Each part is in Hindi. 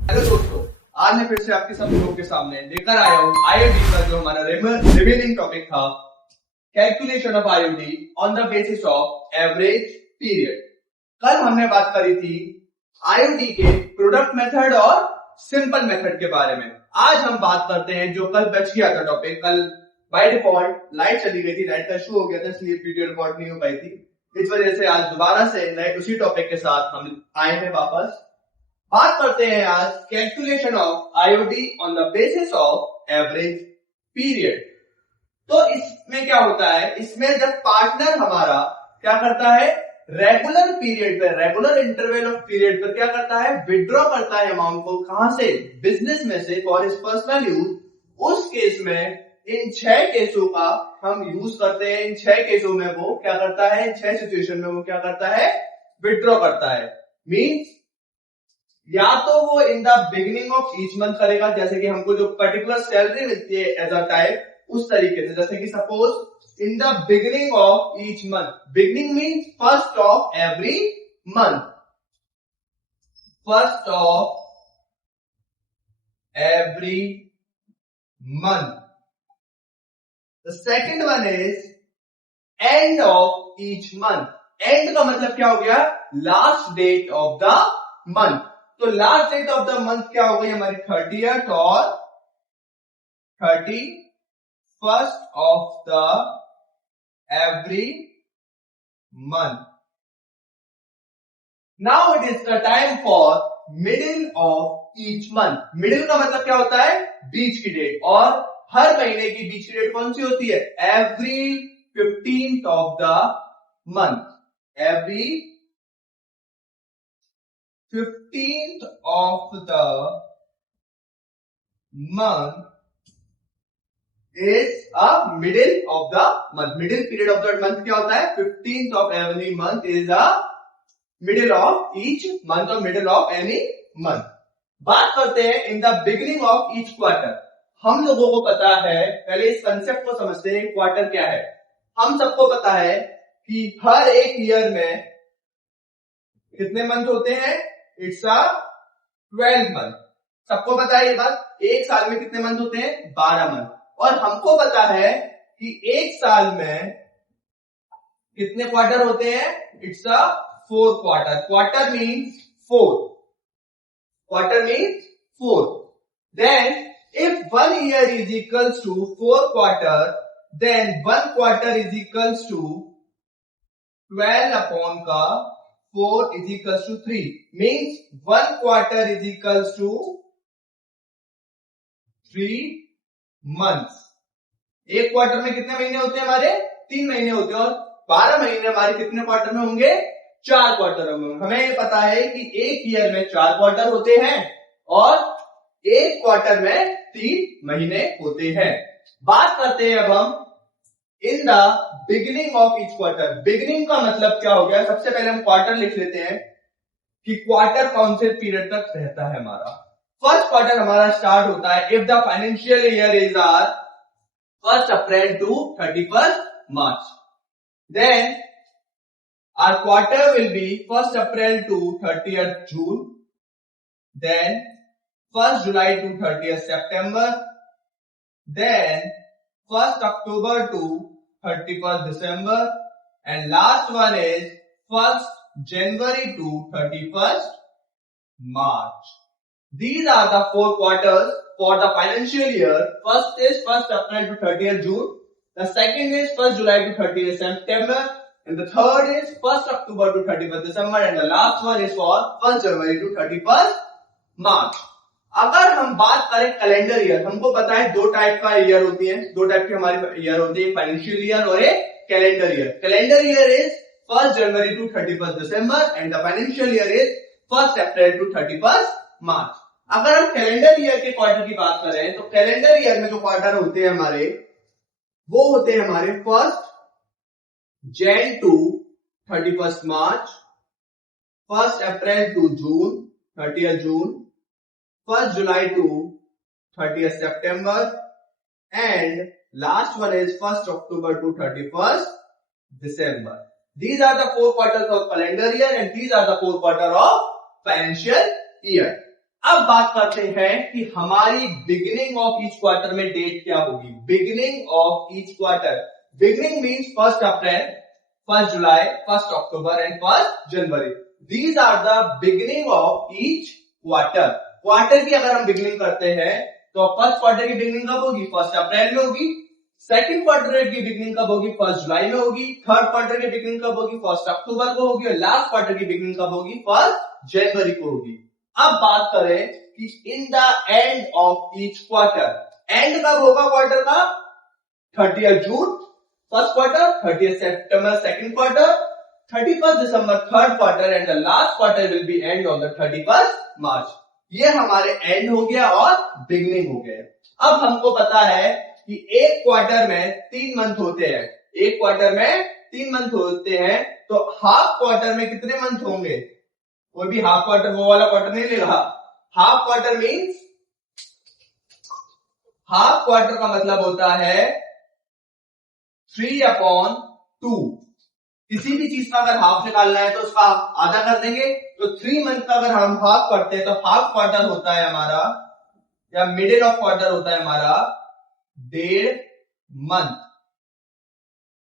हेलो दोस्तों, आज मैं फिर से आपके सब लोगों के सामने लेकर आया हूँ आईओडी का जो हमारा रिमेनिंग टॉपिक था, calculation of IOD on the basis of average period. कल हमने बात करी थी आईओडी के प्रोडक्ट मेथड और सिंपल मेथड के बारे में। आज हम बात करते हैं जो कल बच गया था टॉपिक। कल बाय डिफॉल्ट लाइट चली गई थी, लाइट का इशू हो गया था, इसलिए वीडियो रिकॉर्ड नहीं हो पाई थी। इस वजह से आज दोबारा से नए उसी टॉपिक के साथ हम आए हैं वापस। बात करते हैं आज calculation of IOD on the basis of average period. तो इसमें क्या होता है, इसमें जब पार्टनर हमारा क्या करता है, रेगुलर पीरियड पे, रेगुलर इंटरवल ऑफ पीरियड पर क्या करता है, विड्रॉ करता है अमाउंट को। कहां से? बिजनेस में से, फॉर हिज पर्सनल यूज। उस केस में इन 6 केसों का हम यूज करते हैं। इन 6 केसों में वो क्या करता है, इन 6 सिचुएशन में वो क्या करता है, विड्रॉ करता है। मीन्स या तो वो इन the beginning of each month करेगा, जैसे कि हमको जो पर्टिकुलर सैलरी मिलती है एज अ टाइप, उस तरीके से। जैसे कि suppose in the beginning of each month, beginning means first of every month, first of every month. The second one is end of each month. End का मतलब क्या हो गया, last date of the month. तो last date of the month क्या हो गई हमारी, 30th और 31st of the every month. Now it is the time for middle of each month. Middle का मतलब क्या होता है, बीच की डेट। और हर महीने की बीच की डेट कौन सी होती है, every 15th of the month. Every 15th of the month is a middle of the month. Middle period of the month क्या होता है, 15th of every month is a middle of each month or middle of any month. बात करते हैं in the beginning of each quarter। हम लोगों को पता है, पहले इस कंसेप्ट को समझते हैं, क्वार्टर क्या है। हम सबको पता है कि हर एक ईयर में कितने मंथ होते हैं, इट्स अ 12 मंथ। सबको पता है ये बात। एक साल में कितने मंथ होते हैं, 12 मंथ। और हमको पता है कि एक साल में कितने क्वार्टर होते हैं, it's a 4 quarter. Quarter means 4, quarter means 4। Then if 1 year is equals to 4 quarter, then 1 quarter is equals to 12 upon का 4 is equals to 3, means 1 quarter is equals to 3 months। एक क्वार्टर में कितने महीने होते हैं हमारे, 3 महीने होते हैं। और 12 महीने हमारे कितने क्वार्टर में होंगे, 4 क्वार्टर में। हमें ये पता है कि एक ईयर में 4 क्वार्टर होते हैं और एक क्वार्टर में 3 महीने होते हैं। बात करते हैं अब हम इन the beginning of each quarter. Beginning का मतलब क्या हो गया, सबसे पहले हम क्वार्टर लिख लेते हैं कि क्वार्टर कौन से पीरियड तक रहता है हमारा। फर्स्ट क्वार्टर हमारा स्टार्ट होता है if the financial year is our 1 April to 31 March. Then our quarter will be 1 April to 30th June, then 1 July to 30th September, then 1 October to 31st December, and last one is 1 January to 31st March. These are the 4 quarters for the financial year. First is 1 April to 30th June, the second is 1 July to 30th September, and the third is 1 October to 31st December, and the last one is for 1 January to 31st March. अगर हम बात करें कैलेंडर ईयर, हमको पता है 2 टाइप का ईयर होती है, 2 टाइप के हमारे ईयर होते हैं, फाइनेंशियल ईयर और एक calendar year. Calendar year is 1 January to 31st December and the financial year is 1 April to 31st March. अगर हम कैलेंडर ईयर के क्वार्टर की बात करें तो कैलेंडर ईयर में जो क्वार्टर होते हैं हमारे, वो होते हैं हमारे 1 Jan to 31st March, 1 April to June 30th June, 1 July to 30th September, and last one is 1 October to 31st December. These are the 4 quarters of calendar year and these are the 4 quarters of financial year. अब बात करते हैं कि हमारी बिगिनिंग ऑफ ईच क्वार्टर में डेट क्या होगी। Beginning of each quarter, beginning means 1 April, 1 July, 1 October and 1 January. These are the beginning of each quarter. Quarter की अगर हम बिगिनिंग करते हैं तो फर्स्ट क्वार्टर की बिगिनिंग कब होगी? 1 अप्रैल में होगी। सेकंड क्वार्टर की बिगिनिंग कब होगी? 1 जुलाई में होगी। थर्ड क्वार्टर की बिगिनिंग कब होगी? 1 अक्टूबर को होगी। और लास्ट क्वार्टर की बिगिनिंग कब होगी? 1 जनवरी को होगी। अब बात करें कि in the end of each quarter, and कब होगा क्वार्टर का? 30 June first quarter, 30 September second quarter, 31 December third quarter and the last quarter will B and on the 31 मार्च। ये हमारे एंड हो गया और बिगिनिंग हो गया। अब हमको पता है कि एक क्वार्टर में 3 मंथ होते हैं। एक क्वार्टर में 3 मंथ होते हैं, तो हाफ क्वार्टर में कितने मंथ होंगे? कोई भी हाफ क्वार्टर वो वाला क्वार्टर नहीं लेगा। Half quarter means, half quarter का मतलब होता है 3/2। किसी भी चीज का अगर हाफ निकालना है तो उसका आधा कर देंगे। तो 3 मंथ का अगर हम हाफ करते हैं तो हाफ क्वार्टर होता है हमारा, या मिडिल ऑफ क्वार्टर होता है हमारा 1.5 मंथ।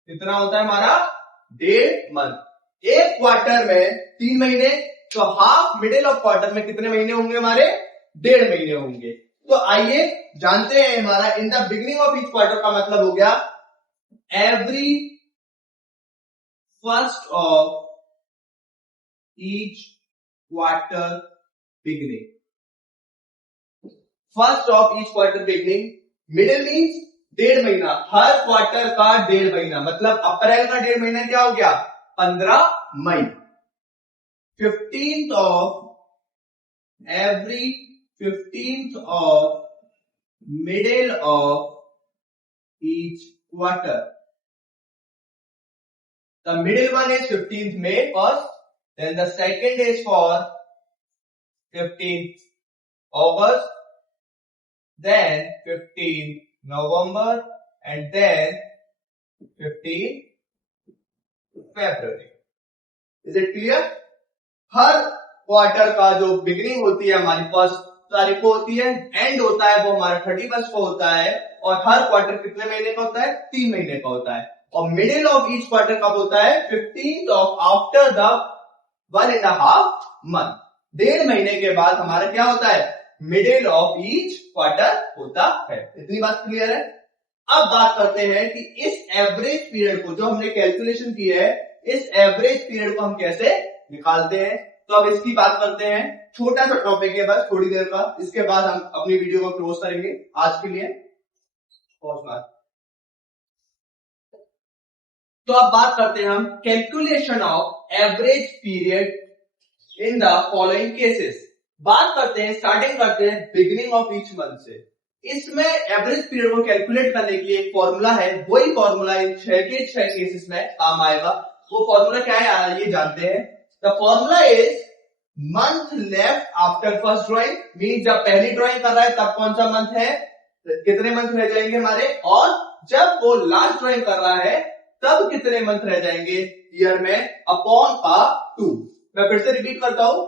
कितना होता है हमारा? 1.5 मंथ। एक क्वार्टर में 3 महीने, तो हाफ मिडिल ऑफ क्वार्टर में कितने महीने होंगे हमारे? 1.5 महीने होंगे। तो आइए जानते हैं हमारा इन the beginning of each quarter का मतलब हो गया every first of each quarter beginning. First of each quarter beginning. Middle means 1.5 महीना, हर क्वार्टर का 1.5 महीना, मतलब अप्रैल का 1.5 महीना क्या हो गया? 15 मई। 15th of every 15th of middle of each quarter. The middle one is 15th May first, then the second is for 15th August, then 15th November, and then 15th February. Is it clear? Her quarter का जो बिगिनिंग होती है हमारी 1 तारीख को होती है, एंड होता है वो हमारा 31 को होता है, और हर क्वार्टर कितने महीने का होता है? 3 महीने का होता है। और मिडिल ऑफ ईच क्वार्टर कब होता है? 15th of after the 1.5 month. 1.5 महीने के बाद हमारा क्या होता है? मिडिल ऑफ ईच क्वार्टर होता है। इतनी बात क्लियर है? अब बात करते हैं कि इस एवरेज पीरियड को जो हमने कैलकुलेशन की है, इस एवरेज पीरियड को हम कैसे निकालते हैं। तो अब इसकी बात करते हैं। छोटा सा टॉपिक है, बस थोड़ी देर का, इसके बाद हम अपनी वीडियो को क्लोज करेंगे। आज के लिए तो अब बात करते हैं हम calculation of average period in the following cases. बात करते हैं, स्टार्टिंग करते हैं बिगिनिंग ऑफ ईच मंथ से। इसमें एवरेज पीरियड को कैलकुलेट करने के लिए एक फॉर्मूला है, वही फॉर्मूला इन 6 के 6 केसेस में काम आएगा। वो फॉर्मूला क्या है ये जानते हैं। The formula is month left after first drawing, mean जब पहली ड्राइंग कर रहा है तब कौन सा मंथ है, कितने मंथ रह जाएंगे हमारे, और जब वो लास्ट ड्राइंग कर रहा है तब कितने मंथ रह जाएंगे ईयर में, अपॉन का 2। मैं फिर से रिपीट करता हूं,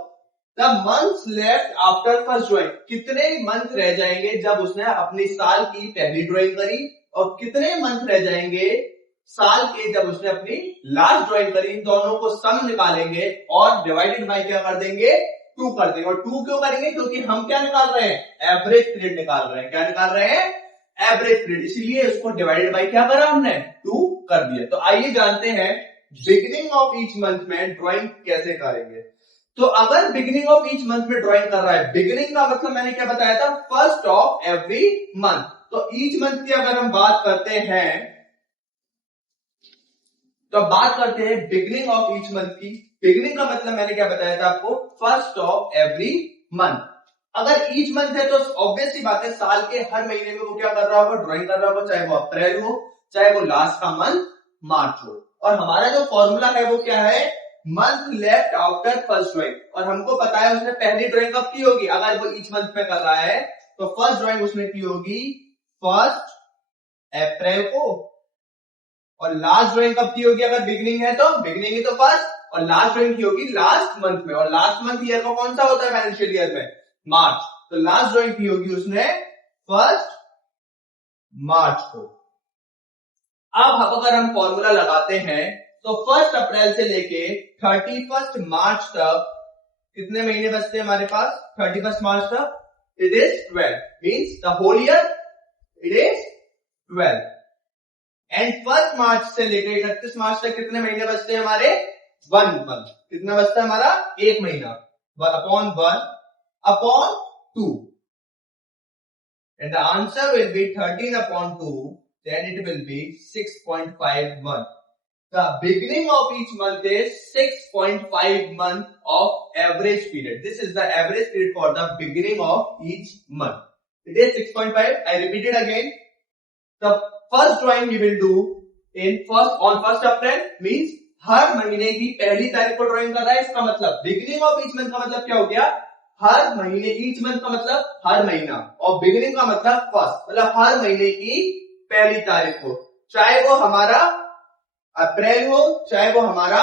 the months left after first drawing, कितने मंथ रह जाएंगे जब उसने अपनी साल की पहली ड्राइंग करी, और कितने मंथ रह जाएंगे साल के जब उसने अपनी लास्ट ड्राइंग करी। दोनों को सम निकालेंगे और डिवाइडेड बाय क्या कर देंगे? 2 कर देंगे। और 2 क्यों करेंगे? क्योंकि हम क्या निकाल रहे हैं? एवरेज पीरियड निकाल रहे हैं। क्या निकाल रहे हैं? Average period. इसीलिए उसको डिवाइडेड बाय क्या करा हमने? 2 कर दिया। तो आइए जानते हैं बिगिनिंग ऑफ ईच मंथ में ड्राइंग कैसे करेंगे। तो अगर बिगिनिंग ऑफ ईच मंथ में ड्राइंग कर रहा है, बिगिनिंग का मतलब मैंने क्या बताया था? First of every month. तो ईच मंथ की अगर हम बात करते हैं, तो बात करते हैं बिगिनिंग ऑफ ईच मंथ की। बिगिनिंग का मतलब मैंने क्या बताया था आपको? First of every month. अगर ईच मंथ है तो ऑब्वियस सी बात है, साल के हर महीने में वो क्या कर रहा होगा? ड्राइंग कर रहा होगा, चाहे वो अप्रैल हो, चाहे वो लास्ट का मंथ मार्च हो। और हमारा जो फॉर्मूला है वो क्या है? Month left after first drawing. और हमको पता है उसने पहली ड्राइंग कब की होगी? अगर वो ईच मंथ में कर रहा है तो फर्स्ट ड्राइंग उसने की होगी 1 अप्रैल को, और लास्ट ड्राइंग कब की होगी? अगर बिगिनिंग है तो बिगिनिंग ही तो फर्स्ट, और लास्ट ड्राइंग की होगी लास्ट मंथ में। और लास्ट मंथ ईयर का कौन सा होता है फाइनेंशियल ईयर में? मार्च, तो लास्ट ड्राइंग की होगी उसने 1 मार्च को। अब अगर हम फॉर्मूला लगाते हैं तो 1 अप्रैल से लेके 31 मार्च तक कितने महीने बचते हैं हमारे पास? 31 मार्च तक it is 12, means the whole year it is 12। And 1 March से लेके 31 मार्च तक कितने महीने बचते हैं हमारे? 1 मंथ। कितना बचता है हमारा? 1 महीना। 1/1/2, and the answer will be 13/2, then it will be 6.5 month. The beginning of each month is 6.5 month of average period. This is the average period for the beginning of each month. It is 6.5. I repeat it again. The first drawing we will do on 1st April means हर महीने की पहली तारीख को ड्राइंग कर रहा है। इसका मतलब बिगिनिंग ऑफ ईच मंथ का मतलब क्या हो गया? हर महीने, ईच मंथ का मतलब हर महीना, और बिगिनिंग का मतलब फर्स्ट, मतलब हर महीने की पहली तारीख को, चाहे वो हमारा अप्रैल हो चाहे वो हमारा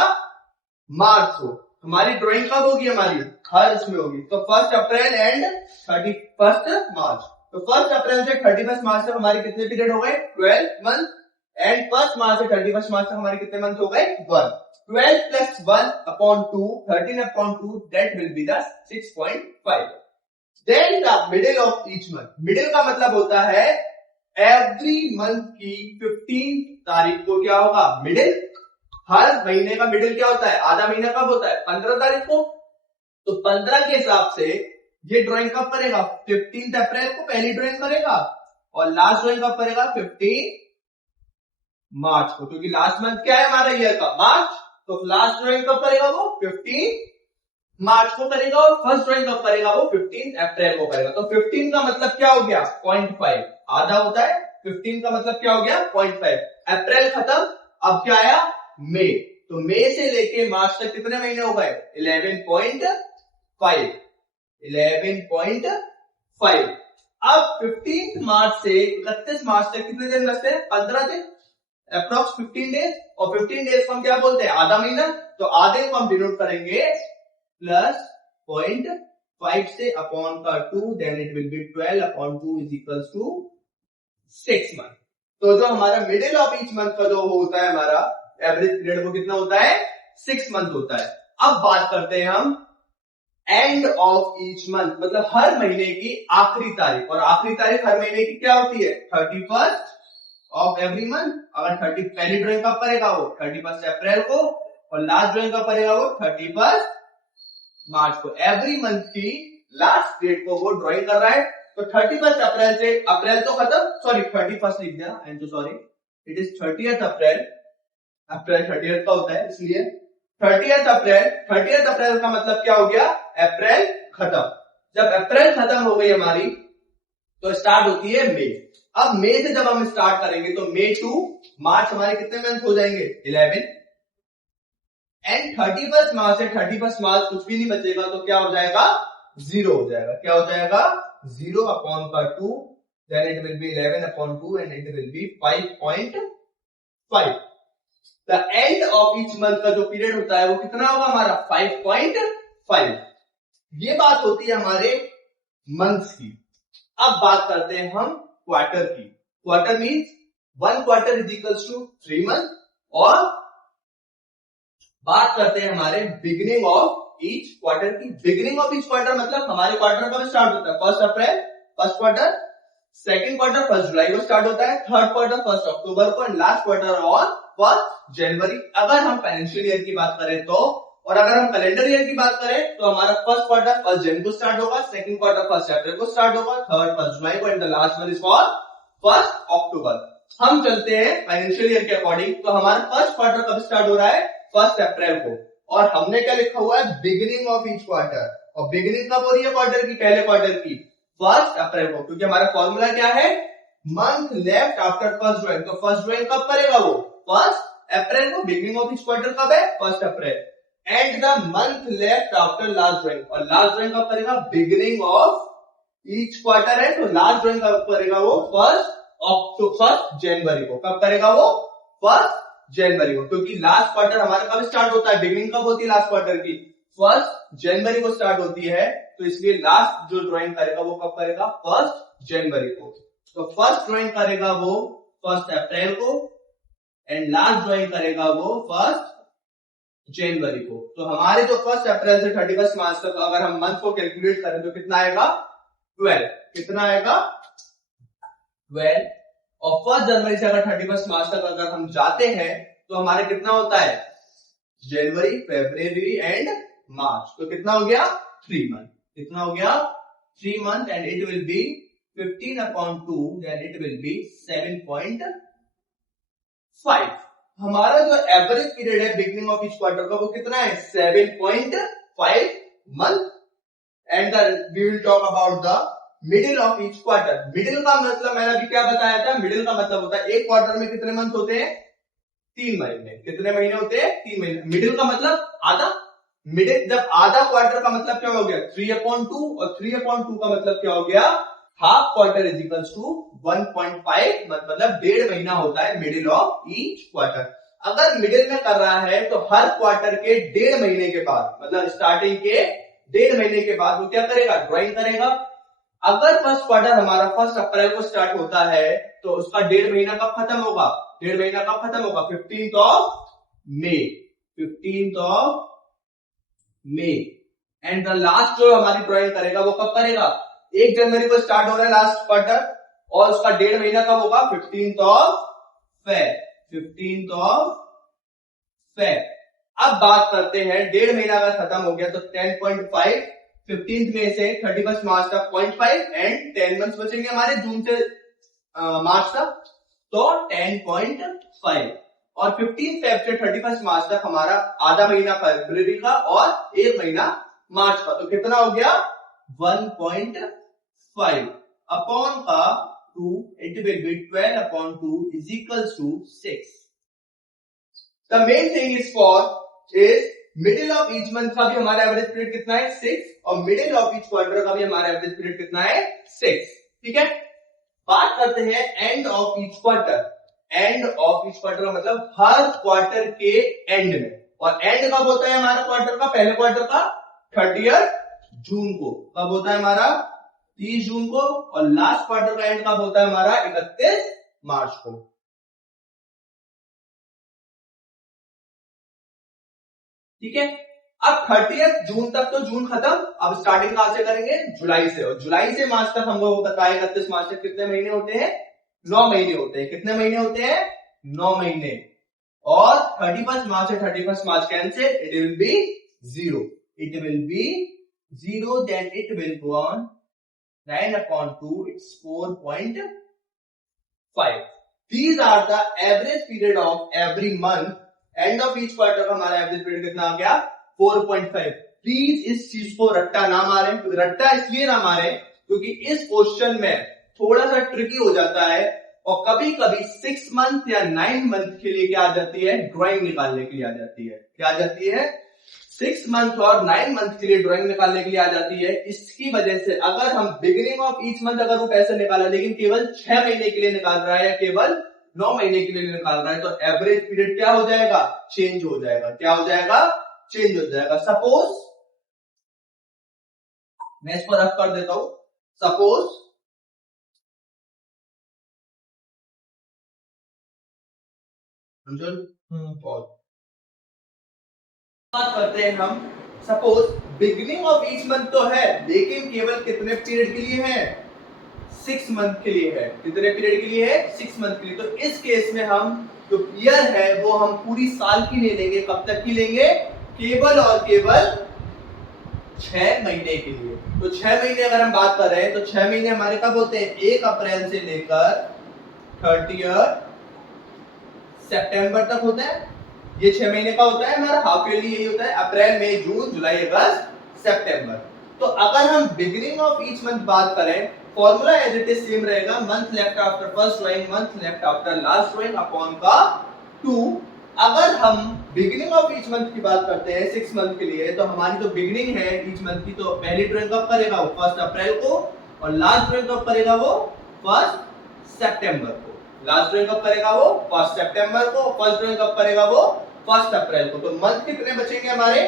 मार्च हो। हमारी ड्राइंग कब होगी? हमारी हर इसमें होगी। तो 1 अप्रैल एंड 31 मार्च। तो 1 अप्रैल से 31 मार्च तक हमारे कितने पीरियड हो गए? 12 मंथ। एंड 1 मार्च से 31 मार्च तक हमारे कितने मंथ हो गए? 1। 12 plus 1/2, 13/2, that will be the 6.5. Then the middle of each month. Middle का मतलब होता है एवरी मंथ की 15 तारीख को क्या होगा? मिडिल। हर महीने का मिडिल क्या होता है? आधा महीना कब होता है? 15 तारीख को। तो 15 के हिसाब से ये ड्राइंग कब करेगा? 15 अप्रैल को पहली ड्राइंग करेगा, और लास्ट ड्राइंग कब करेगा? 15 मार्च को, क्योंकि लास्ट मंथ क्या है हमारा ईयर का? मार्च। तो लास्ट ड्राइंग कब करेगा? वो 15 मार्च को करेगा, और फर्स्ट ड्राइंग कब करेगा? वो 15 अप्रैल को करेगा। तो 15 का मतलब क्या हो गया? 0.5, आधा होता है। 15 का मतलब क्या हो गया? 0.5। अप्रैल खत्म, अब क्या आया? मई। तो मई से लेके मार्च तक कितने महीने हो गए? 11.5। 11.5। अब 15 मार्च से 31 मार्च तक कितने दिन बचते हैं? 15 दिन, अप्रोक्स 15 डेज। और 15 डेज को हम क्या बोलते हैं? आधा महीना। तो आधे को हम डिनोट करेंगे प्लस 0.5 से अपॉन का 2, then it will be 12/2 is equals to 6 month. तो जो हमारा मिडिल ऑफ ईच मंथ का जो होता है हमारा एवरेज पीरियड, वो कितना होता है? 6 मंथ होता है। अब बात करते हैं हम एंड ऑफ ईच मंथ, मतलब हर महीने की आखिरी तारीख। और आखिरी तारीख हर महीने की क्या होती है? 31 ऑफ एवरी मंथ। अगर 30 पहली ड्राइंग कब करेगा? वो 31 अप्रैल को, और लास्ट ड्राइंग कब करेगा? वो 31 मार्च को। एवरी मंथ की लास्ट डेट को वो ड्राइंग कर रहा है। तो 31 अप्रैल से, अप्रैल तो खत्म, सॉरी 31 लिख दिया, I am so sorry, it is 30th April. April 30th का होता है, इसलिए 30th अप्रैल। 30th अप्रैल का मतलब क्या हो गया? अप्रैल खत्म। जब अप्रैल खत्म हो गई हमारी, तो स्टार्ट होती है मई। अब मई से जब हम स्टार्ट करेंगे तो मई टू मार्च हमारे कितने मंथ हो जाएंगे? 11। एंड 31 मार्च से 31 मार्च कुछ भी नहीं बचेगा, तो क्या हो जाएगा? 0 हो जाएगा। क्या हो जाएगा? 0/2, then it will be 11/2 and it will be 5.5। The end of each month का जो पीरियड होता है वो कितना होगा हमारा? 5.5। ये बात होती है हमारे मंथ्स की। अब बात करते हैं हम क्वार्टर की। Quarter means 1 quarter is equals to 3 month. और बात करते हैं हमारे बिगिनिंग ऑफ ईच क्वार्टर की। बिगिनिंग ऑफ ईच क्वार्टर मतलब हमारे क्वार्टर कब स्टार्ट होता है? 1 April, first quarter. Second quarter 1 जुलाई को स्टार्ट होता है। थर्ड क्वार्टर 1 अक्टूबर को, and last quarter on 1 January. अगर हम फाइनेंशियल ईयर की बात करें तो, और अगर हम कैलेंडर ईयर की बात करें तो हमारा फर्स्ट क्वार्टर 1 जनवरी को स्टार्ट होगा, सेकंड क्वार्टर 1 अप्रैल को स्टार्ट होगा, थर्ड 1 जुलाई को, and the last one is for 1 अक्टूबर। हम चलते हैं फाइनेंशियल ईयर के अकॉर्डिंग। तो हमारा फर्स्ट क्वार्टर कब स्टार्ट हो रहा है? 1 अप्रैल को। और हमने क्या लिखा हुआ है? Beginning of each quarter. और बिगिनिंग कब हो रही है क्वार्टर की? पहले क्वार्टर की 1 अप्रैल को, क्योंकि हमारा फॉर्मूला क्या है? Month left after first drawing. तो फर्स्ट ड्राइंग कब करेगा वो? 1 अप्रैल को। बिगिनिंग ऑफ ईच क्वार्टर कब है? 1 अप्रैल। And the month left after last drawing. और लास्ट ड्राइंग कब करेगा? बिगिनिंग ऑफ ईच क्वार्टर है, तो लास्ट ड्राइंग कब करेगा वो? 1 जनवरी को। कब करेगा वो? 1 जनवरी को, क्योंकि लास्ट क्वार्टर हमारा कब स्टार्ट होता है? बिगिनिंग कब होती है लास्ट क्वार्टर की? फर्स्ट जनवरी को स्टार्ट होती है, तो इसलिए लास्ट जो ड्राइंग करेगा वो कब करेगा, फर्स्ट जनवरी को। तो फर्स्ट ड्राइंग करेगा वो फर्स्ट अप्रैल को एंड लास्ट ड्राइंग करेगा वो फर्स्ट जनवरी को। तो हमारे जो फर्स्ट अप्रैल से 31 मार्च तक अगर हम मंथ को कैलकुलेट करें तो कितना आएगा, 12। कितना आएगा, 12। और फर्स्ट जनवरी से अगर 31 मार्च तक अगर हम जाते हैं तो हमारे कितना होता है, जनवरी, फरवरी एंड मार्च। तो कितना हो गया, 3 मंथ। कितना हो गया, 3 month and it will be 15/2 then it will be 7.5। हमारा जो एवरेज पीरियड है बिगिनिंग ऑफ ईच क्वार्टर का वो कितना है, 7.5 month. And we will talk about the middle of each quarter. Middle का मतलब मैंने अभी क्या बताया था, मिडिल का मतलब होता है एक क्वार्टर में कितने मंथ होते हैं, 3 महीने। कितने महीने होते हैं, 3 महीने। मिडिल का मतलब आधा। मिडिल जब आधा क्वार्टर का मतलब क्या हो गया, 3/2 और 3/2 का मतलब क्या हो गया, half quarter is equals to 1.5 मतलब 1.5 महीना होता है मिडिल ऑफ ईच क्वार्टर। अगर मिडिल में कर रहा है तो हर क्वार्टर के 1.5 महीने के बाद मतलब स्टार्टिंग के 1.5 महीने के बाद वो क्या करेगा, ड्राइंग करेगा। अगर फर्स्ट क्वार्टर हमारा 1 अप्रैल को स्टार्ट होता है तो उसका 1.5 महीना कब खत्म होगा, 1.5 महीना कब खत्म होगा, 15th of May. 15th of May. And the last जो हमारी ड्राइंग करेगा वो कब करेगा, 1 जनवरी को स्टार्ट हो रहा है लास्ट क्वार्टर और उसका 1.5 महीना कब होगा, 15th of Feb. 15th of Feb. अब बात करते हैं 1.5 महीना अगर खत्म हो गया तो 10.5, 15th में से 31 मार्च तक 0.5 एंड 10 मंथ्स बचेंगे हमारे जून से मार्च तक, तो 10.5। और 15 फेब से 31 मार्च तक हमारा आधा महीना फरवरी का और 1 महीना मार्च का, तो कितना हो गया 1.5 अपॉन का 2, it will be 12/2 is equals to 6। The main thing is for is middle of each month का भी हमारा एवरेज पीरियड कितना है, 6, और मिडिल ऑफ ईच क्वार्टर का भी हमारा एवरेज पीरियड कितना है, 6। ठीक है, बात करते हैं and of each quarter. And of each quarter का मतलब हर क्वार्टर के एंड में, और एंड कब होता है हमारा क्वार्टर का, पहले क्वार्टर का 30 जून को। कब होता है हमारा, 30 जून को। और लास्ट क्वार्टर का एंड कब होता है हमारा, 31 मार्च को। ठीक है, अब 30 जून तक तो जून खत्म। अब स्टार्टिंग कहां से करेंगे, जुलाई से। और जुलाई से मार्च तक हम लोगों को पता है 31 मार्च तक कितने महीने होते हैं, 9 महीने होते हैं। कितने महीने होते हैं, 9 महीने। और 31 मार्च से 31 मार्च cancel, it will be 0। It will be 0, then it will go on 9/2, it's 4.5. These are the average period of every month. End of each quarter का हमारा एवरेज पीरियड कितना आ गया, 4.5। प्लीज इस चीज को रट्टा ना मारें। रट्टा इसलिए ना मारें क्योंकि इस क्वेश्चन में थोड़ा सा ट्रिकी हो जाता है, और कभी कभी 6 मंथ या 9 मंथ के लिए क्या आ जाती है, ड्राइंग निकालने के लिए आ जाती है। क्या आ जाती है, 6 मंथ और 9 मंथ के लिए ड्राइंग निकालने के लिए आ जाती है। इसकी वजह से अगर हम बिगिनिंग ऑफ ईच मंथ अगर वो पैसे निकाला लेकिन केवल 6 महीने के लिए निकाल रहा है या केवल 9 महीने के लिए निकाल रहा है, तो एवरेज पीरियड क्या हो जाएगा, चेंज हो जाएगा। क्या हो जाएगा, चेंज हो जाएगा। सपोज मैं इसको रफ कर देता हूं। सपोज बात करते हैं हम, suppose beginning of each month तो है लेकिन केवल कितने पीरियड के लिए है, 6 मंथ के लिए है। कितने पीरियड के लिए है, 6 मंथ के लिए। तो इस केस में हम जो ईयर है वो हम पूरी साल की नहीं लेंगे। कब तक की लेंगे, केवल और केवल 6 महीने के लिए। तो 6 महीने अगर हम बात कर रहे हैं तो 6 महीने हमारे कब होते हैं, 1 अप्रैल से लेकर 30 सितंबर तक होता है। ये 6 महीने का होता है हमारा, हाफ ईयरली यही होता है, अप्रैल मई जून जुलाई अगस्त सितंबर। तो अगर हम बिगिनिंग ऑफ ईच मंथ बात करें, formula as it is same रहेगा, month left after first drawing, month left after last drawing upon का 2। अगर हम बिगिनिंग ऑफ ईच मंथ की बात करते हैं 6 मंथ के लिए, तो हमारी जो बिगिनिंग है ईच मंथ की, तो पहली ड्राइंग कब करेगा वो 1 अप्रैल को, और लास्ट ड्राइंग कब करेगा वो 1 सितंबर को। लास्ट ड्राइंग कब करेगा वो 1 सितंबर को, फर्स्ट ड्राइंग कब करेगा वो 1 अप्रैल को। तो मंथ कितने बचेंगे हमारे,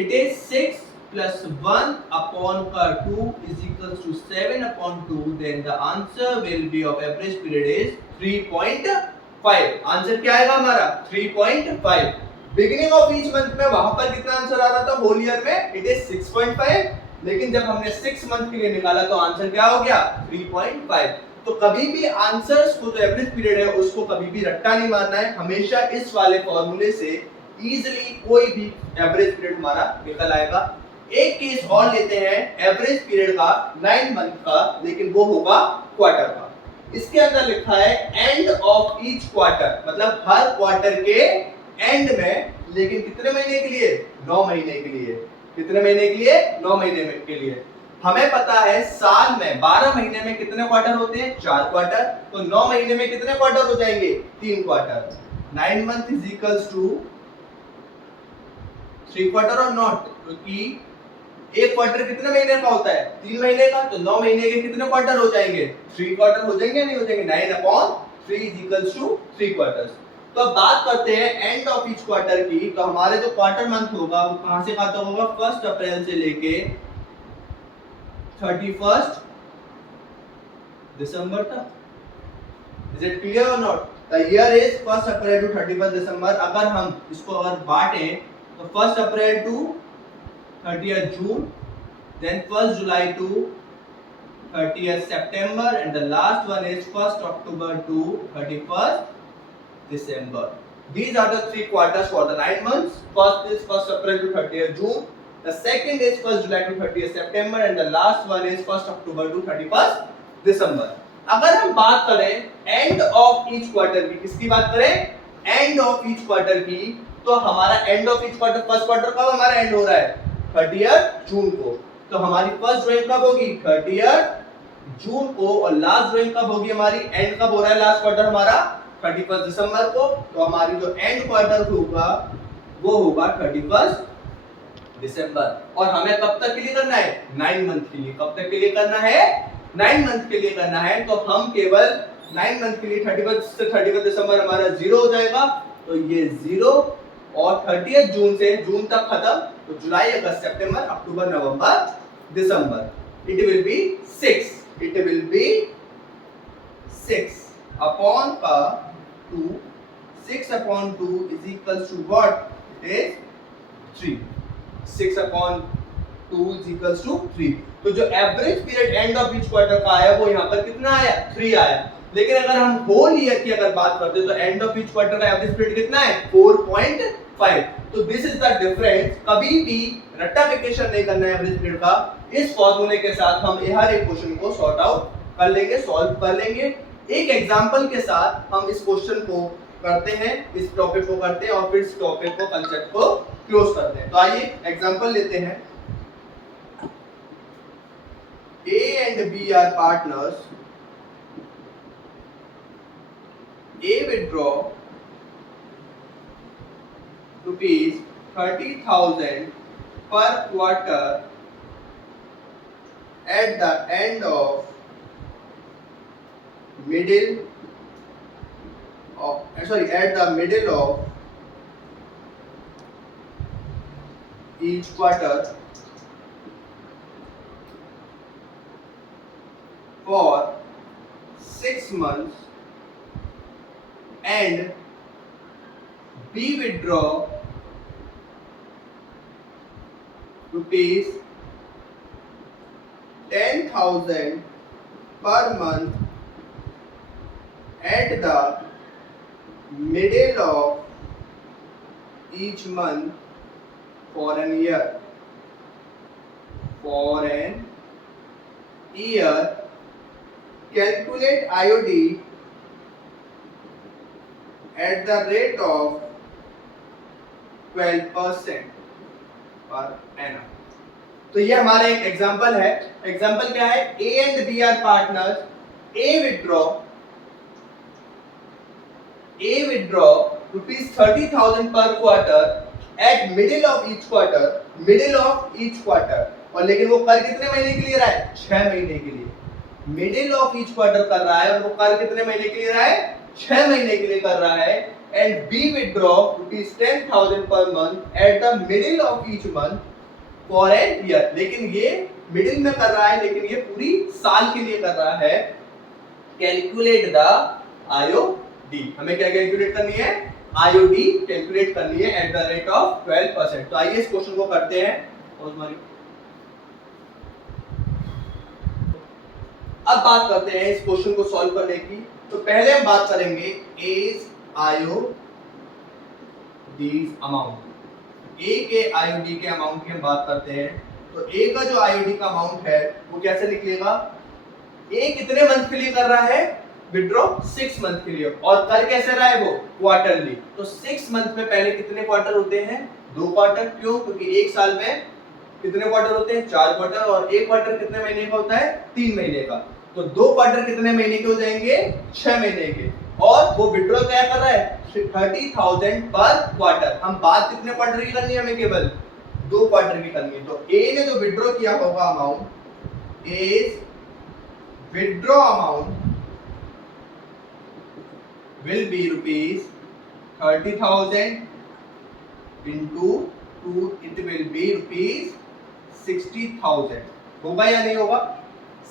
it is 6 plus 1 upon 2 is equals to 7 upon 2, then the answer will be of average period is 3.5. Answer क्या आएगा हमारा 3.5. बिगिनिंग ऑफ ईच मंथ में वहां पर कितना आंसर आ रहा था होल ईयर में, इट इज 6.5, लेकिन जब हमने 6 मंथ के लिए निकाला तो आंसर क्या हो गया 3.5. तो कभी भी आंसर्स को जो एवरेज पीरियड है उसको कभी भी रट्टा नहीं मारना है, हमेशा इस वाले फॉर्मूले से इजीली कोई भी एवरेज पीरियड हमारा निकल आएगा. एक केस और लेते हैं एवरेज पीरियड का 9 मंथ का, लेकिन वो होगा क्वार्टर का. इसके अंदर लिखा है एंड ऑफ ईच क्वार्टर, मतलब हर क्वार्टर के एंड में, लेकिन कितने महीने के लिए 9 महीने के लिए. कितने महीने के लिए 9 महीने के लिए. हमें पता है साल में 12 महीने में कितने क्वार्टर होते हैं 4 क्वार्टर, तो 9 महीने में कितने क्वार्टर हो जाएंगे 3 quarter. 9 month is equals to 3 quarter और नॉट, क्योंकि एक क्वार्टर कितने महीने का होता है 3 महीने का, तो 9 महीने के कितने क्वार्टर हो जाएंगे 3 क्वार्टर हो जाएंगे, नहीं हो जाएंगे. 9/3 इज इक्वल्स टू 3 क्वार्टर्स. तो अब बात करते हैं एंड ऑफ ईच क्वार्टर की. तो हमारे जो क्वार्टर मंथ होगा वो कहां से खाता होगा 1 अप्रैल से लेके 31 दिसंबर तक. इज इट क्लियर और not. The year is 1 April to 31 December. अगर हम इसको अगर बांटें तो 1 April to 30th June, then 1st July to 30th September, and the last one is 1st October to 31st December. These are the 3 quarters for the 9 months. First is 1st April to 30th June. The second is 1st July to 30th September, and the last one is 1st October to 31st December. अगर हम बात करें एंड ऑफ ईच क्वार्टर की, किसकी बात करें एंड ऑफ ईच क्वार्टर की, तो हमारा and of each quarter first quarter कब हमारा एंड हो रहा है 30th जून को. तो हमारी फर्स्ट ड्राइंग कब होगी 30th जून को, और लास्ट ड्राइंग कब होगी हमारी, एंड कब हो रहा है लास्ट क्वार्टर हमारा 31 दिसंबर को. तो हमारी जो एंड क्वार्टर होगा वो होगा 31 दिसंबर. और हमें कब तक के लिए करना है 9 मंथ के लिए. कब तक के लिए करना है 9 मंथ के लिए करना है. तो हम केवल 9 मंथ के लिए 31 से 31 दिसंबर हमारा 0 हो जाएगा, तो ये 0 और 30th जून से जून तक खत्म, तो जुलाई अगस्त सितंबर अक्टूबर नवंबर दिसंबर. It will be 6. It will be 6 upon 2. 6 upon 2 is equals to what, it is 3. 6 upon 2 is equals to 3. तो जो average period end of each quarter का आया वो यहाँ पर कितना आया 3 आया. लेकिन अगर हम होल ईयर की अगर बात करते हैं तो एंड ऑफ ईच क्वार्टर का एवरेज पीरियड कितना है 4.5. तो दिस इज द डिफरेंस. कभी भी रट्टाफिकेशन नहीं करना है एवरेज पीरियड का. इस फॉर्मूले के साथ हम हर एक क्वेश्चन को सॉर्ट आउट कर लेंगे, सॉल्व कर लेंगे. एक एग्जांपल के साथ हम इस क्वेश्चन को करते हैं, इस टॉपिक को करते हैं और फिर इस टॉपिक को कांसेप्ट को क्लोज करते हैं. तो आइए एग्जांपल लेते हैं. A and B are partners. A withdraw rupees 30,000 per quarter at the end of at the middle of each quarter for 6 months, and B withdraw rupees 10,000 per month at the middle of each month for an year. For an year, calculate IOD at the rate of 12% per annum. तो ये हमारा एक एग्जांपल है. एग्जांपल क्या है, A and B are partners. A withdraw rupees 30,000 per quarter at middle of each quarter. और लेकिन वो कर कितने महीने के लिए रहा है 6 महीने के लिए. मिडिल ऑफ ईच क्वार्टर कर रहा है और वो कर कितने महीने के लिए रहा है 6 महीने के लिए कर रहा है. And be withdraw rupees 10,000 per month at the middle of each month for an year, लेकिन ये मिडिल में कर रहा है, लेकिन ये पूरी साल के लिए कर रहा है। कैलकुलेट द आईओडी, हमें क्या कैलकुलेट करनी है, आईओडी कैलकुलेट करनी है एट द रेट ऑफ 12%। तो आइए इस क्वेश्चन को करते हैं। अब बात करते हैं इस क्वेश्चन को सॉल्व करने की। तो पहले हम बात करेंगे एज आईओडी अमाउंट, ए के आईओडी के अमाउंट की हम बात करते हैं। तो ए का जो आईओडी का अमाउंट है वो कैसे निकलेगा, ए कितने मंथ के लिए कर रहा है विड्रॉ, 6 मंथ के लिए, और कर कैसे रहा है वो क्वार्टरली। तो 6 मंथ में पहले कितने क्वार्टर होते हैं, 2 क्वार्टर। क्यों, क्योंकि एक साल में कितने क्वार्टर होते हैं, 4 क्वार्टर, और एक क्वार्टर कितने महीने का होता है, 3 महीने का। तो 2 क्वार्टर कितने महीने के हो जाएंगे, 6 महीने के। और वो विड्रॉ क्या कर रहा है, 30,000 पर क्वार्टर। हम बात कितने क्वार्टर की करनी है, हमें केवल 2 क्वार्टर की करनी है। तो ए ने जो विड्रॉ किया होगा amount is withdraw amount will be rupees 30,000 into 2, it will be rupees 60,000। होगा या नहीं होगा,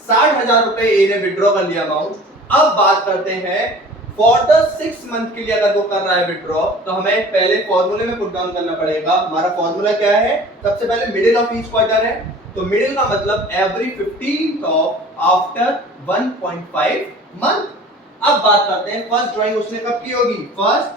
60,000 रुपए ए ने विड्रॉ कर लिया अमाउंट। अब बात करते हैं फॉर द 6 मंथ के लिए अगर वो कर रहा है विड्रॉ, तो हमें पहले फॉर्मूले में पुट डाउन करना पड़ेगा। हमारा फॉर्मूला क्या है, सबसे पहले मिडिल ऑफ ईच क्वार्टर है। तो मिडिल का मतलब every 15th of after 1.5 month. अब बात करते हैं फर्स्ट ड्राइंग उसने कब की होगी, फर्स्ट,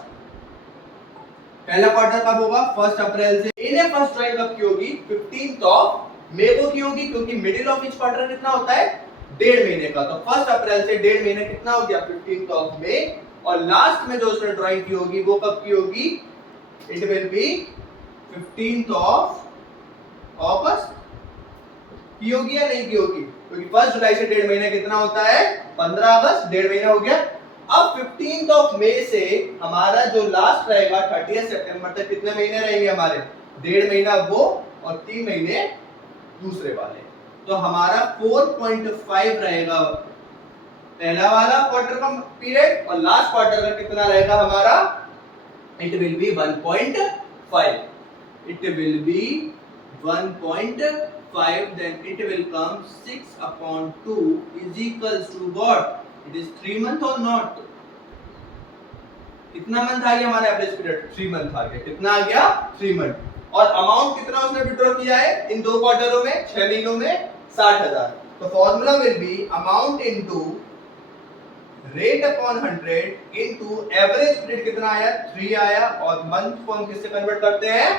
पहला क्वार्टर कब होगा, 1 अप्रैल से। इन्हें फर्स्ट ड्राइंग कब की होगी, 15th ऑफ मई को की होगी, क्योंकि मिडिल ऑफ ईच क्वार्टर कितना होता है, 1.5 महीने का। तो 1 अप्रैल से 1.5 महीने कितना हो गया, 15th ऑफ मई। और लास्ट में जो उसने ड्राइंग की होगी वो कब की होगी, it will B 15th of अगस्त की होगी या नहीं की होगी, क्योंकि 1 जुलाई से 1.5 महीने कितना होता है, 15 अगस्त, 1.5 महीना हो गया। अब 15th ऑफ मई से हमारा जो लास्ट रहेगा 30 सितंबर तक कितने महीने रहेंगे हमारे, 1.5 महीना वो और 3 महीने दूसरे वाले। तो हमारा 4.5 रहेगा पहला वाला क्वार्टर का पीरियड, और लास्ट क्वार्टर का कितना रहेगा हमारा, it will B 1.5, it will B 1.5, then it will come 6/2 is equals to what, it is 3 month or not। कितना मंथ आ गया हमारा एवरेज पीरियड, 3 मंथ आ गया। कितना आ गया, 3 मंथ। और अमाउंट कितना उसने विड्रॉ किया है इन 2 क्वार्टरों में, 6 महीनों में, 60,000। तो formula will be amount into rate upon 100 into average period कितना आया, 3 आया, और मंथ को हम किससे कन्वर्ट करते हैं,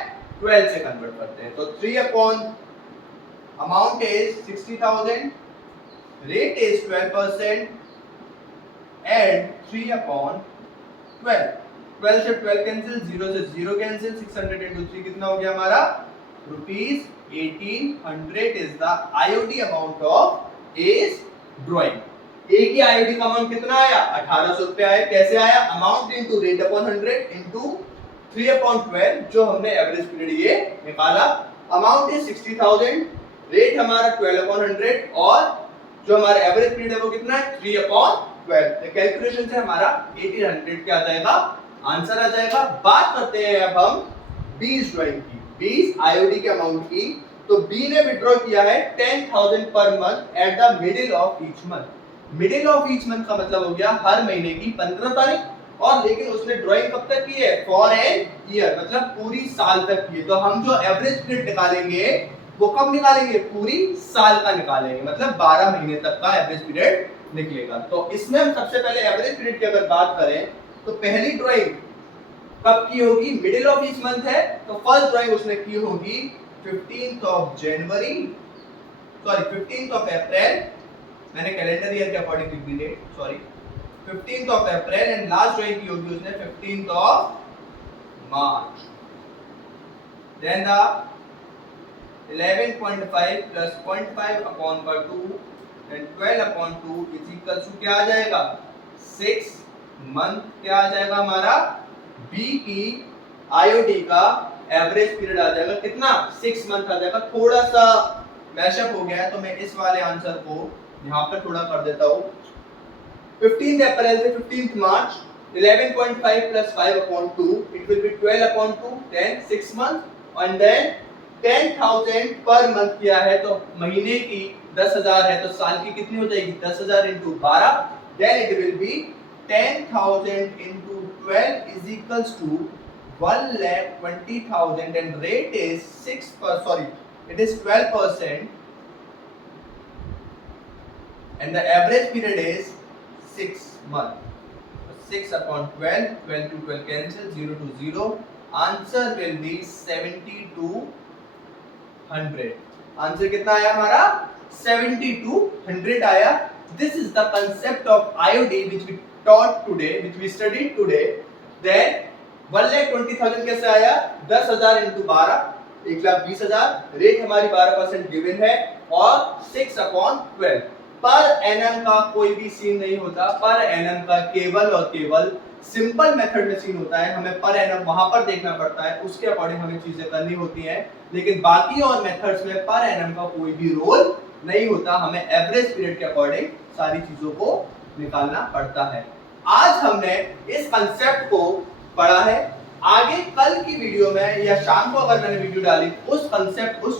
12 से कन्वर्ट करते हैं। तो 3 upon amount is 60,000, rate is 12%, and 3/12, 12 से 12 कैंसिल, 0 से 0 कैंसिल, 600 into 3 कितना हो गया हमारा, rupees 1800 is the IOD amount of A's drawing। ए की आईओडी का अमाउंट कितना आया, 1800 रुपए आया। कैसे आया, amount into rate upon 100 into 3/12, जो हमने एवरेज पीरियड ये निकाला। अमाउंट इज 60,000, रेट हमारा 12/100, और जो हमारा एवरेज पीरियड है वो कितना है, 3/12। कैलकुलेशन से हमारा 1800 क्या आ जाएगा, आंसर आ जाएगा। बात करते हैं अब हम 20 ड्राइंग की, 20 आईओडी के अमाउंट की। तो बी ने विड्रॉ किया है 10,000 per month at the middle of each month. Middle of each month का मतलब हो गया हर महीने की 15 तारीख, और लेकिन उसने ड्राइंग कब तक की है, फॉर एन ईयर, मतलब पूरी साल तक की है। तो हम जो एवरेज पीरियड निकालेंगे वो कब निकालेंगे, पूरी साल का निकालेंगे, मतलब 12 महीने तक का एवरेज पीरियड निकलेगा। तो इसमें हम सबसे पहले एवरेज पीरियड की अगर बात करें तो पहली ड्राइंग कब की होगी, मिडिल ऑफ ईच मंथ है, तो फर्स्ट ड्राइंग उसने की होगी 15th of January, sorry 15th of April, मैंने कैलेंडर ईयर के अकॉर्डिंग लिख दी डेट, sorry 15th of April, and last drawing की होगी उसने 15th of March. Then the 11.5 plus 0.5/2 and 12/2 is equal to क्या आ जाएगा, 6 मंथ। क्या आ जाएगा हमारा, बी की आईओडी का एवरेज पीरियड आ जाएगा कितना, 6 मंथ आ जाएगा। थोड़ा सा मैशअप हो गया है तो मैं इस वाले आंसर को यहाँ पर थोड़ा कर देता हूँ। 15th अप्रैल से 15th March, 11.5 plus 5/2, it will be 12/2, then 6 months, and then 10,000 per month किया है तो महीने की 10,000 है तो साल की कितनी हो जाएगी 10,000 into 12, then it will be 10,000 into 12 is equals to 1,20,000 and rate is 12% and the average period is 6 months. 6 upon 12, 12 to 12 cancel, 0 to 0. Answer will be 70 to 100. Answer कितना आया हमारा 70 to 100 आया. This is the concept of IOD which we taught today, which we studied today. Then 1,20,000 कैसे आया 10,000 इंटू 12 1,20,000. रेट हमारी 12% गिवन है और 6 अपॉन 12. पर एनएम का कोई भी सीन नहीं होता. पर एनएम का केवल और केवल सिंपल मेथड में सीन होता है. हमें पर एनएम वहां पर देखना पड़ता है, उसके अकॉर्डिंग हमें चीजें करनी होती हैं. लेकिन बाकी और मेथड्स में पर एनएम का कोई भी रोल नहीं होता. हमें एवरेज पीरियड के अकॉर्डिंग सारी चीजों को निकालना पड़ता है. आज हमने इस कंसेप्ट को पढ़ा है. आगे कल की वीडियो में या शाम को अगर मैंने वीडियो डाली उस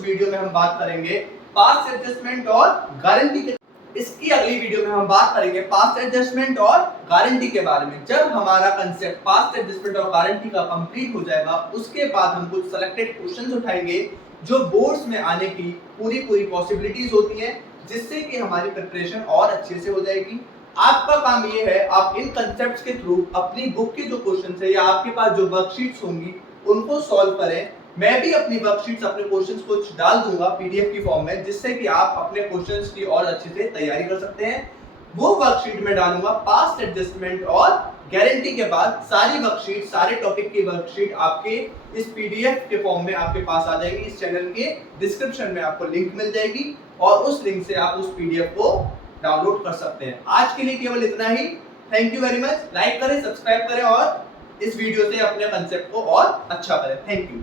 वीडियो में हम बात करेंगे पास्ट एडजस्टमेंट और गारंटी के. इसकी अगली वीडियो में हम बात करेंगे पास्ट एडजस्टमेंट और गारंटी के बारे में. जब हमारा कंसेप्ट पास्ट एडजस्टमेंट और गारंटी का कंप्लीट हो जाएगा उसके बाद हम कुछ सिलेक्टेड क्वेश्चंस उठाएंगे जो बोर्ड्स में आने की पूरी पॉसिबिलिटीज होती हैं, जिससे कि हमारी प्रिपरेशन और अच्छे से हो जाएगी. आपका काम ये है आप इन कंसेप्ट्स के थ्रू अपनी बुक के जो क्वेश्चंस है या आपके पास जो वर्कशीट्स होंगी उनको सॉल्व करें. मैं भी अपनी वर्कशीट्स अपने क्वेश्चंस को डाल दूंगा पीडीएफ की फॉर्म में, जिससे कि आप अपने क्वेश्चंस की और अच्छे से तैयारी कर सकते हैं. वो वर्कशीट में डालूंगा पास्ट एडजस्टमेंट और गारंटी के बाद सारी वर्कशीट सारे टॉपिक की वर्कशीट आपके इस पीडीएफ के फॉर्म में आपके पास आ जाएगी. इस चैनल के डिस्क्रिप्शन में आपको लिंक मिल जाएगी और उस लिंक से आप उस पीडीएफ को डाउनलोड कर सकते हैं. आज के लिए केवल इतना ही. Thank you very much. Like करें, सब्सक्राइब करें और इस वीडियो से अपने कंसेप्ट को और अच्छा करें. Thank you.